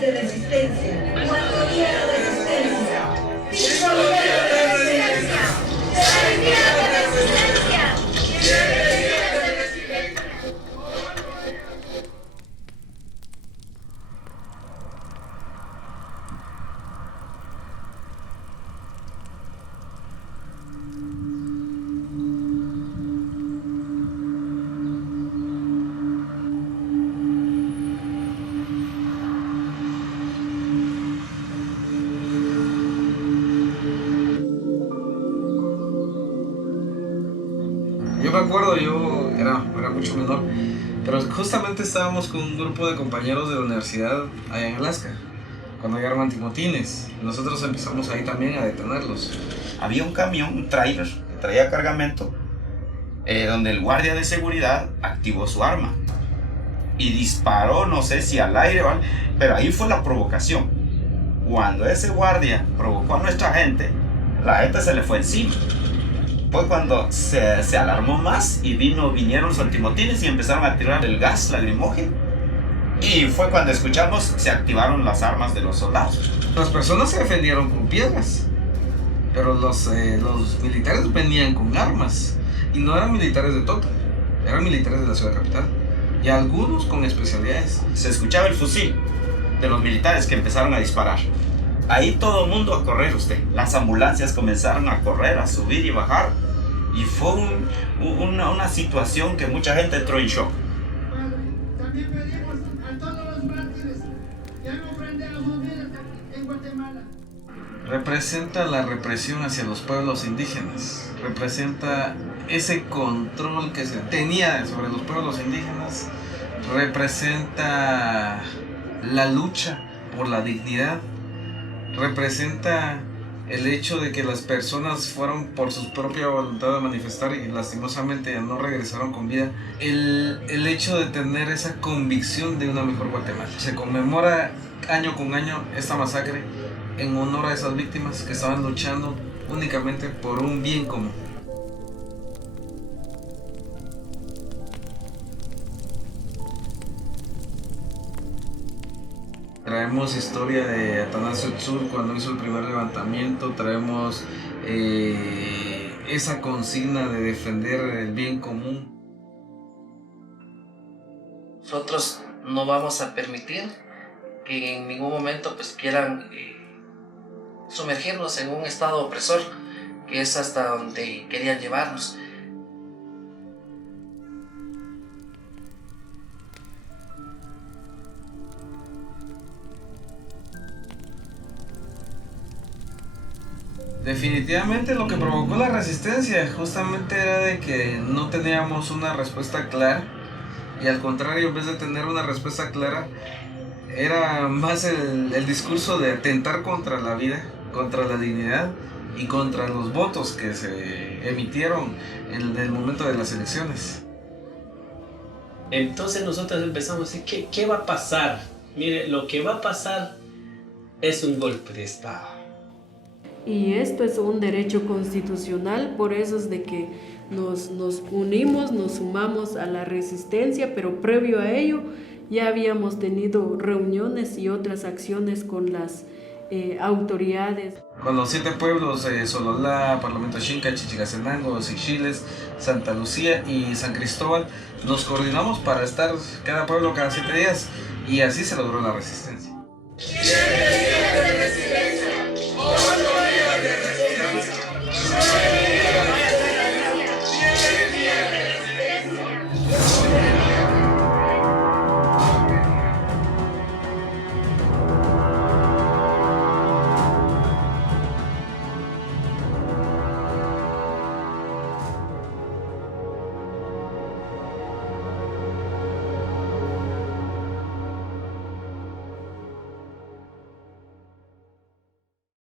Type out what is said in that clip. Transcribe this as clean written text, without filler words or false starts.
días de resistencia. 4 días de resistencia. 5 días de resistencia. 6 días de resistencia. 7 días de resistencia. Yo me acuerdo, yo era mucho menor, pero justamente estábamos con un grupo de compañeros de la universidad allá en Alaska, cuando llegaron antimotines. Nosotros empezamos ahí también a detenerlos. Había un camión, un trailer, que traía cargamento, donde el guardia de seguridad activó su arma y disparó, no sé si al aire, ¿vale? Pero ahí fue la provocación. Cuando ese guardia provocó a nuestra gente, la gente se le fue encima. Fue cuando se alarmó más y vinieron los antimotines y empezaron a tirar el gas lacrimógeno. Y fue cuando escuchamos, se activaron las armas de los soldados. Las personas se defendieron con piedras, pero los militares venían con armas. Y no eran militares de Tota, eran militares de la ciudad capital. Y algunos con especialidades. Se escuchaba el fusil de los militares que empezaron a disparar. Ahí todo el mundo a correr usted. Las ambulancias comenzaron a correr, a subir y bajar. Y fue una situación que mucha gente entró en shock. También pedimos a todos los mártires que hagan ofrenda a sus vidas en Guatemala. Representa la represión hacia los pueblos indígenas. Representa ese control que se tenía sobre los pueblos indígenas. Representa la lucha por la dignidad. Representa el hecho de que las personas fueron por su propia voluntad a manifestar y lastimosamente ya no regresaron con vida. El hecho de tener esa convicción de una mejor Guatemala. Se conmemora año con año esta masacre en honor a esas víctimas que estaban luchando únicamente por un bien común. Traemos historia de Atanasio Tzur cuando hizo el primer levantamiento, traemos esa consigna de defender el bien común. Nosotros no vamos a permitir que en ningún momento pues quieran sumergirnos en un estado opresor, que es hasta donde querían llevarnos. Definitivamente lo que provocó la resistencia justamente era de que no teníamos una respuesta clara, y al contrario, en vez de tener una respuesta clara, era más el discurso de atentar contra la vida, contra la dignidad y contra los votos que se emitieron en el momento de las elecciones. Entonces nosotros empezamos a decir, ¿qué va a pasar? Mire, lo que va a pasar es un golpe de Estado. Y esto es un derecho constitucional, por eso es de que nos unimos, nos sumamos a la resistencia, pero previo a ello ya habíamos tenido reuniones y otras acciones con las autoridades. Con los 7 pueblos, Sololá, Parlamento Xinca, Chichicastenango, Sixiles, Santa Lucía y San Cristóbal, nos coordinamos para estar cada pueblo cada 7 días y así se logró la resistencia.